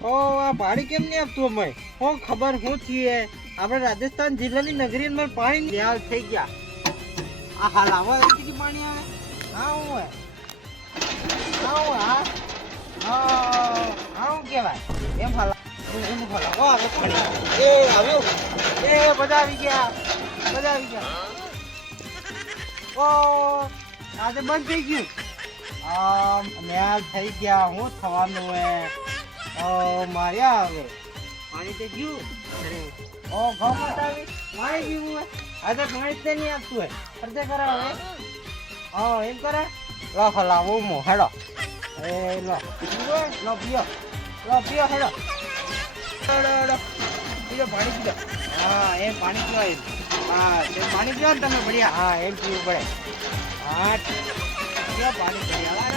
ઓ આ પાણી કેમ નહીં આપતું અમે હું ખબર શું છીએ આપણે રાજસ્થાન જિલ્લાની નગરીમાં પાણી નિહાલ થઈ ગયા આ હાલ આવા કેટલી પાણી આવે હા હું હે હા હું હા હું કહેવાય એમ હાલ એમ હાલ ઓ આવે પાણી એ આવ્યો એ બધા આવી ગયા ઓ આજે બંધ થઈ ગયું નિહાલ થઈ ગયા હું થવાનું હે માર્યા હવે પાણી તો ગયું ઓ ઘઉં મટાવી પાણી પીવું હે આજે પાણી તો નહીં આપતું હે અડધે કરાવે હા એમ કરે લો હલાવું મો હેડો એ લો પીઓ હેડો પીજો પાણી પીજો હા એમ પાણી પીવો એમ હા પાણી પીવો ને તમે બઢિયા હા એમ પીવું પડે હા પીવો પાણી બઢિયા